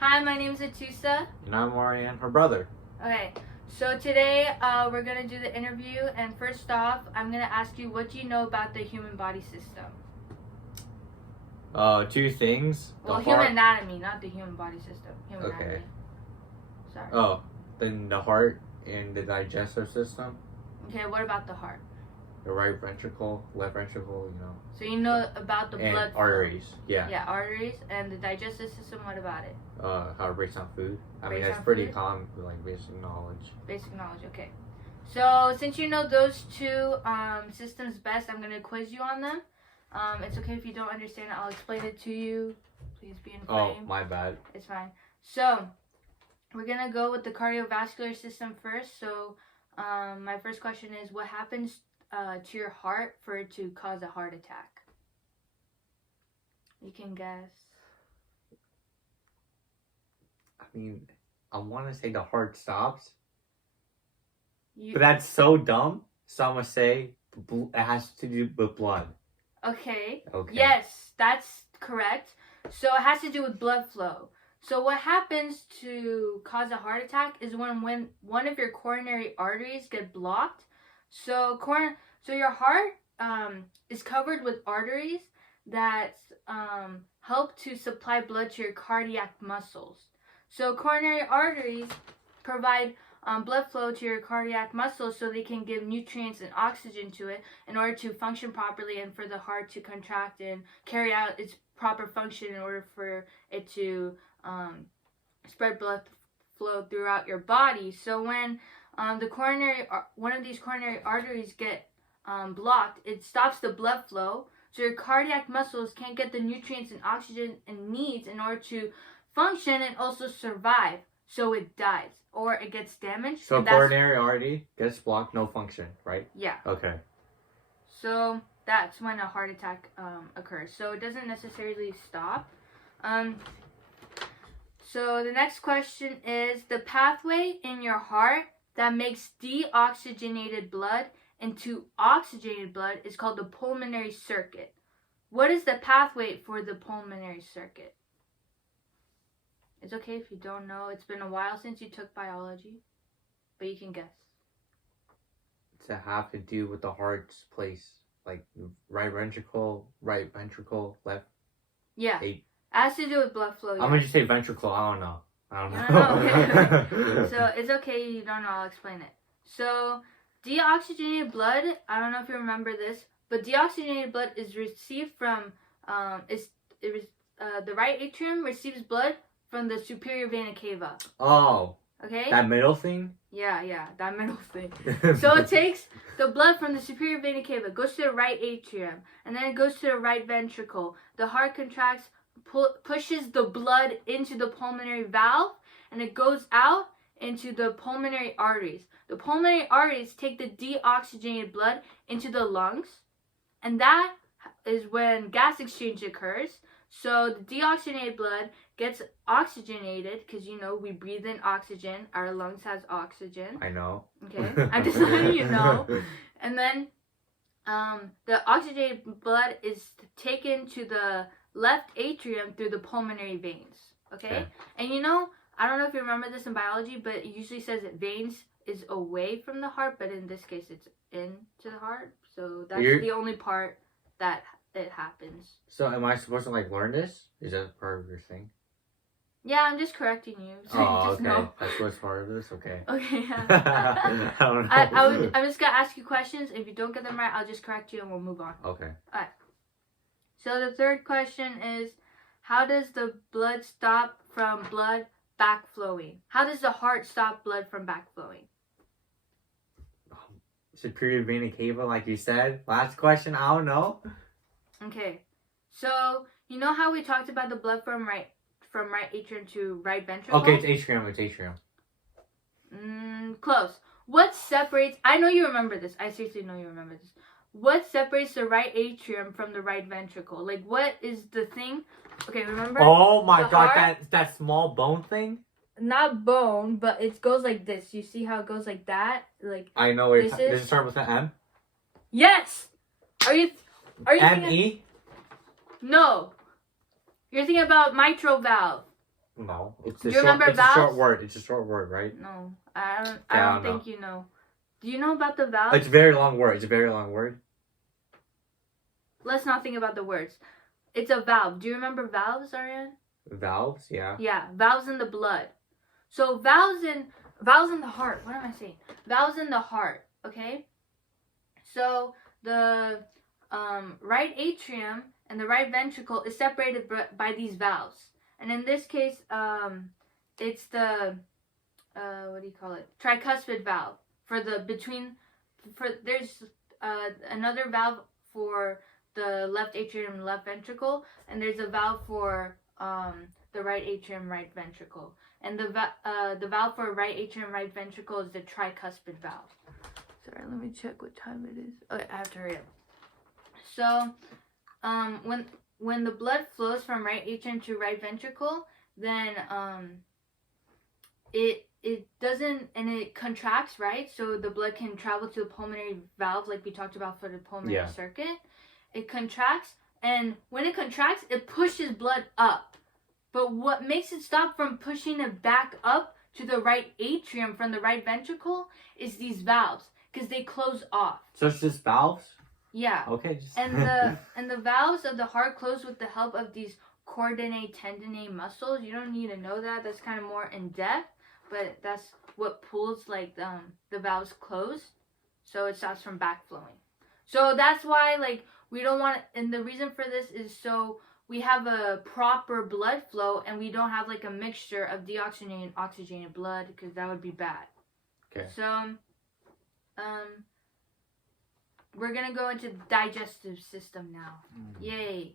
Hi, my name is Atusa. And I'm Marianne, her brother. Okay, so today we're gonna do the interview, and first off, I'm gonna ask you what do you know about the human body system? Two things. Well, human anatomy, not the human body system. Human Okay. anatomy. Sorry. Oh, then the heart and the digestive system. Okay, what about the heart? The right ventricle, left ventricle, So you know about the and blood flow. arteries. Yeah. Yeah, arteries, and the digestive system. What about it? How it breaks down food. I mean, Breaks that's down pretty food? common, like basic knowledge. Basic knowledge. Okay. So since you know those two systems best, I'm gonna quiz you on them. It's okay if you don't understand it. I'll explain it to you. Please be in Oh, frame. my bad. It's fine. So we're gonna go with the cardiovascular system first. So my first question is, what happens to your heart for it to cause a heart attack? You can guess. I mean, I want to say the heart stops, You but that's so dumb. So I'm gonna say it has to do with blood. okay? Okay. Yes, that's correct. So it has to do with blood flow. So what happens to cause a heart attack is when one of your coronary arteries get blocked. So your heart is covered with arteries that help to supply blood to your cardiac muscles. So coronary arteries provide blood flow to your cardiac muscles so they can give nutrients and oxygen to it in order to function properly and for the heart to contract and carry out its proper function in order for it to spread blood flow throughout your body. So when one of these coronary arteries get blocked, it stops the blood flow. So your cardiac muscles can't get the nutrients and oxygen it needs in order to function and also survive. So it dies or it gets damaged. So coronary artery gets blocked, no function, right? Yeah. Okay. So that's when a heart attack occurs. So it doesn't necessarily stop. So the next question is the pathway in your heart that makes deoxygenated blood into oxygenated blood is called the pulmonary circuit. What is the pathway for the pulmonary circuit? It's okay if you don't know. It's been a while since you took biology, but you can guess. To have to do with the heart's place, like right ventricle, left. Yeah. It has to do with blood flow. Yeah. I'm gonna just say ventricle. I don't know. Okay. So it's okay if you don't know. I'll explain it. So deoxygenated blood. I don't know if you remember this, but deoxygenated blood is received from the right atrium receives blood from the superior vena cava. Oh. Okay. That middle thing? Yeah, that middle thing. So it takes the blood from the superior vena cava, goes to the right atrium, and then it goes to the right ventricle. The heart contracts, pushes the blood into the pulmonary valve, and it goes out into the pulmonary arteries. The pulmonary arteries take the deoxygenated blood into the lungs, and that is when gas exchange occurs. So the deoxygenated blood gets oxygenated because we breathe in oxygen. Our lungs has oxygen. I know. Okay, I'm just letting you know. And then the oxygenated blood is taken to the left atrium through the pulmonary veins. Okay? And I don't know if you remember this in biology, but it usually says that veins is away from the heart, but in this case it's into the heart. So that's the only part that it happens. So am I supposed to learn this? Is that part of your thing? Yeah, I'm just correcting you. So oh, you just okay. know. That's what's part of this? Okay. Okay, yeah. I don't know. I'm just going to ask you questions. If you don't get them right, I'll just correct you and we'll move on. Okay. Alright. So the third question is, how does the blood stop from blood backflowing? How does the heart stop blood from backflowing? Superior vena cava, like you said. Last question, I don't know. Okay. So, you know how we talked about the blood from right atrium to right ventricle? Okay, it's atrium. Close. What separates... I know you remember this. I seriously know you remember this. What separates the right atrium from the right ventricle? What is the thing? Okay, remember? Oh my god, that small bone thing? Not bone, but it goes like this. You see how it goes like that? I know. Does it start with an M? Yes! Are you M-E? No. You're thinking about mitral valve. No. It's Do a you remember It's a short valves? word. It's a short word, right? No, I don't. Yeah, I don't think you know. Do you know about the valves? It's a very long word. It's a very long word. Let's not think about the words. It's a valve. Do you remember valves, Ariane? Valves, yeah. Yeah, valves in the blood. So valves in the heart. What am I saying? Valves in the heart. Okay. So the right atrium and the right ventricle is separated by these valves, and in this case, it's the what do you call it? Tricuspid valve for the between. There's another valve for the left atrium and left ventricle, and there's a valve for the right atrium, right ventricle, and the valve for right atrium, right ventricle is the tricuspid valve. Sorry, let me check what time it is. Okay, I have to hurry up. So, when the blood flows from right atrium to right ventricle, then it doesn't, and it contracts, right? So the blood can travel to the pulmonary valve, like we talked about for the pulmonary circuit. It contracts, and when it contracts, it pushes blood up. But what makes it stop from pushing it back up to the right atrium from the right ventricle is these valves, because they close off. So it's just valves? Yeah. Okay. And the valves of the heart close with the help of these chordinae tendineae muscles. You don't need to know that. That's kind of more in depth, but that's what pulls like the valves close, so it stops from backflowing. So that's why we don't want, and the reason for this is so we have a proper blood flow and we don't have a mixture of deoxygenated and oxygenated blood, because that would be bad. Okay. So we're gonna go into the digestive system now. Yay.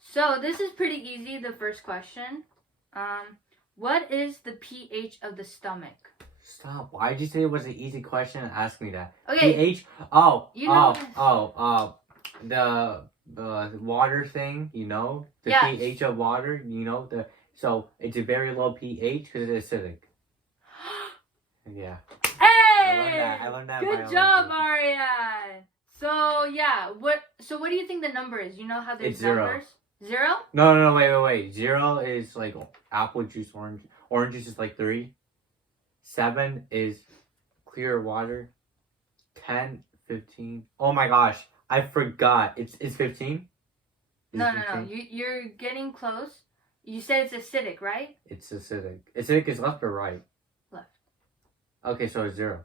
So this is pretty easy, the first question. What is the pH of the stomach? Stop. Why'd you say it was an easy question and ask me that? Okay. pH? The water thing, the Yes. pH of water, so it's a very low pH because it's acidic. Yeah. Hey! I learned that Good biology. job, Ariane. So yeah, what do you think the number is? You know how there's It's 0. numbers? 0? No, wait. 0 is like apple juice, orange. Orange juice is 3. 7 is clear water. 10, 15. Oh my gosh, I forgot. It's 15? No. You're getting close. You said it's acidic, right? It's acidic. Acidic is left or right? Left. Okay, so it's 0.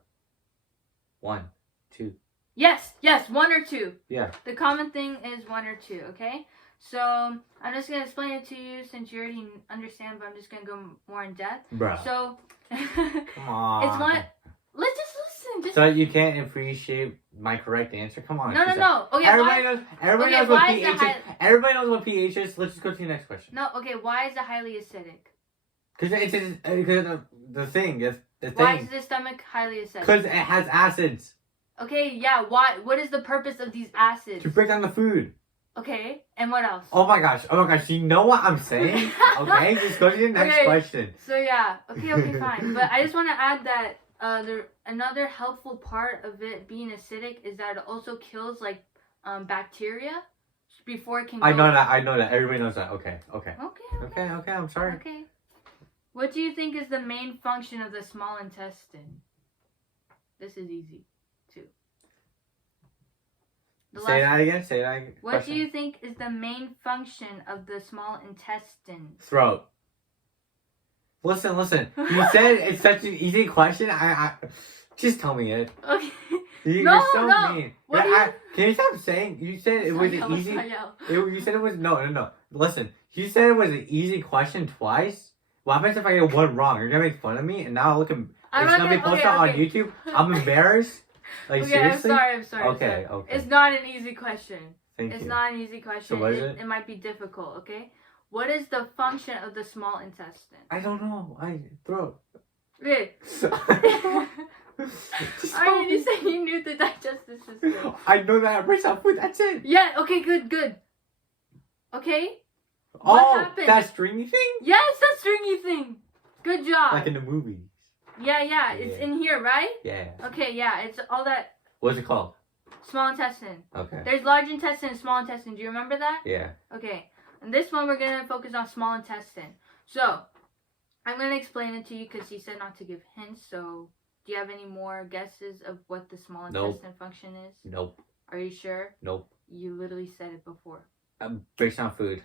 1, 2. Yes, 1 or 2. Yeah. The common thing is 1 or 2, okay? So I'm just going to explain it to you since you already understand, but I'm just going to go more in depth. Bruh. So, Come on. it's one. Let's just listen. So you can't appreciate my correct answer? Come on. No. Okay, Everybody knows what why is pH the is. Everybody knows what pH is. Let's just go to the next question. No, okay, why is it highly acidic? Because the thing. Why is the stomach highly acidic? Because it has acids. Okay, yeah, why? What is the purpose of these acids? To break down the food. Okay, and what else? Oh my gosh, you know what I'm saying? Okay, just go to the next question. So yeah, okay, fine. But I just want to add that another helpful part of it being acidic is that it also kills bacteria before it can go. I know that. Everybody knows that. Okay. Okay, I'm sorry. Okay. What do you think is the main function of the small intestine? This is easy, too. Say that again. What do you think is the main function of the small intestine? Throat. Listen. You said it's such an easy question. I just tell me it. Okay. You're so mean. Can you stop saying? You said it was an easy. You said it was no. Listen. You said it was an easy question twice. What happens if I get one wrong? You're gonna make fun of me, and now look at it's gonna be posted on YouTube. I'm embarrassed. Seriously? I'm sorry. Okay. It's not an easy question. Thank you. It's not an easy question. So what is it? It might be difficult. Okay. What is the function of the small intestine? I don't know. Throat. Okay. You said you knew the digestive system. I know that I breaks out food. That's it. Yeah. Okay. Good. Okay. What happened? That stringy thing? Yes, that stringy thing. Good job. Like in the movies. Yeah. It's in here, right? Yeah. Okay. Yeah. It's all that. What's it called? Small intestine. Okay. There's large intestine and small intestine. Do you remember that? Yeah. Okay. In this one, we're gonna focus on small intestine. So, I'm going to explain it to you because he said not to give hints. So, do you have any more guesses of what the small intestine function is? Nope. Are you sure? Nope. You literally said it before. Breaks down food.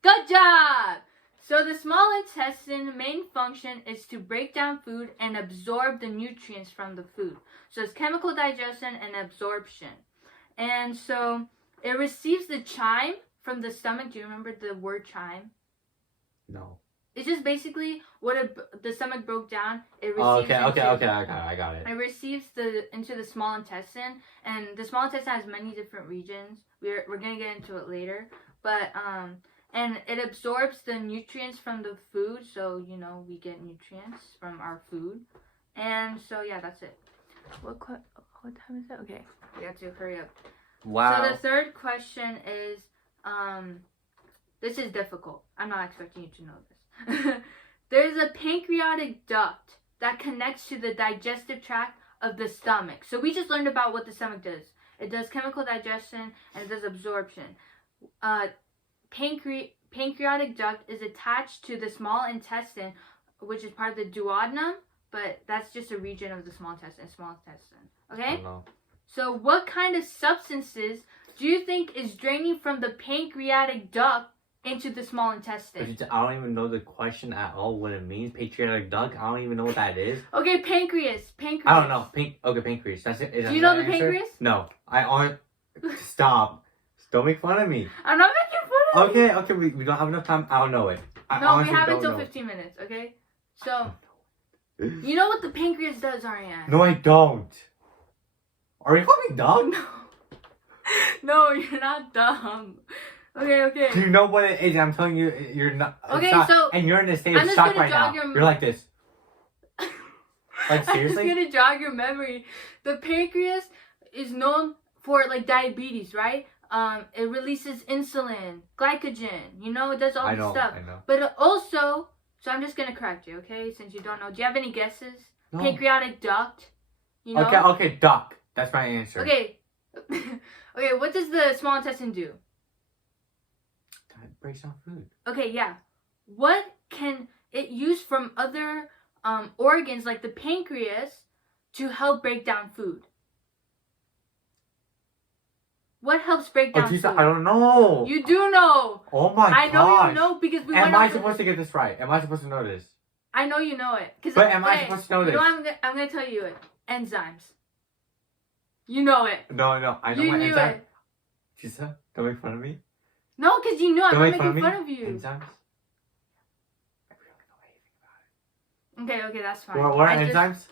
Good job! So, the small intestine main function is to break down food and absorb the nutrients from the food. So, it's chemical digestion and absorption. And so, it receives the chyme from the stomach. Do you remember the word chyme? No. It's just basically what the stomach broke down. It receives okay, I got it. It receives into the small intestine, and the small intestine has many different regions. We're gonna get into it later, but and it absorbs the nutrients from the food. So we get nutrients from our food, and so yeah, that's it. What time is it? Okay, we have to hurry up. Wow. So the third question is this is difficult. I'm not expecting you to know this. There's a pancreatic duct that connects to the digestive tract of the stomach. So we just learned about what the stomach does. It does chemical digestion and it does absorption. Pancreatic duct is attached to the small intestine, which is part of the duodenum, but that's just a region of the small intestine. Okay? So what kind of substances do you think is draining from the pancreatic duct into the small intestine? I don't even know the question at all, what it means. Pancreatic duct, I don't even know what that is. Okay, pancreas. I don't know. Pancreas. That's it. Do you know the pancreas? No. Stop. Don't make fun of me. I'm not making fun of you. Okay, we don't have enough time. I don't know it. No, we have until 15 minutes, okay? So, you know what the pancreas does, Ariane? No, I don't. Are you fucking dumb? No, you're not dumb. Okay. Do you know what it is? I'm telling you, you're not. Okay, so and you're in a state of shock right now. You're like this. Like seriously? I'm just gonna jog your memory. The pancreas is known for like diabetes, right? It releases insulin, glycogen. It does all this stuff. I know. But it also, so I'm just gonna correct you, okay? Since you don't know, do you have any guesses? No. Pancreatic duct. Okay, duct. That's my answer. Okay. Okay, what does the small intestine do? It breaks down food. Okay, yeah. What can it use from other organs like the pancreas to help break down food? What helps break down food? I don't know. You do know. Oh my god. I know you know because we Am I supposed to get this right? Am I supposed to know this? I know you know it. But am I supposed to know this? You know what, I'm going to tell you it. Enzymes. You know it. No, I know you my knew enzyme. it. Chisa, don't make fun of me. No, because you know I'm not making fun of you. Enzymes? I really don't know anything about it. Okay, that's fine. What are enzymes?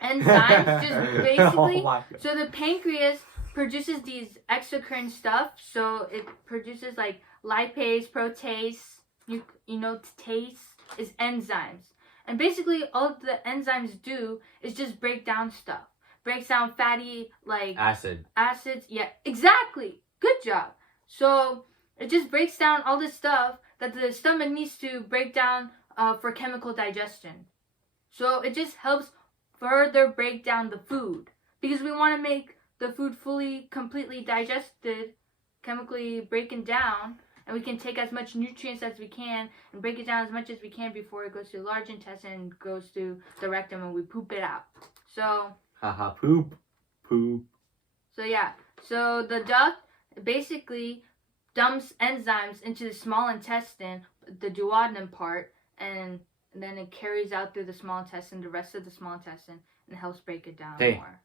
Enzymes just basically... So the pancreas produces these exocrine stuff. So it produces like lipase, protease, tase is enzymes. And basically all the enzymes do is just break down stuff. Breaks down fatty, like... Acids, yeah, exactly. Good job. So it just breaks down all this stuff that the stomach needs to break down for chemical digestion. So it just helps further break down the food. Because we want to make the food completely digested, chemically broken down, and we can take as much nutrients as we can and break it down as much as we can before it goes to the large intestine and goes to the rectum and we poop it out. So... Haha, poop. So yeah, so the duct basically dumps enzymes into the small intestine, the duodenum part, and then it carries out through the small intestine, the rest of the small intestine, and helps break it down more.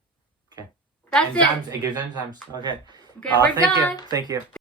Okay. That's enzymes, it. It gives enzymes. Okay. Okay, we're done. Thank you.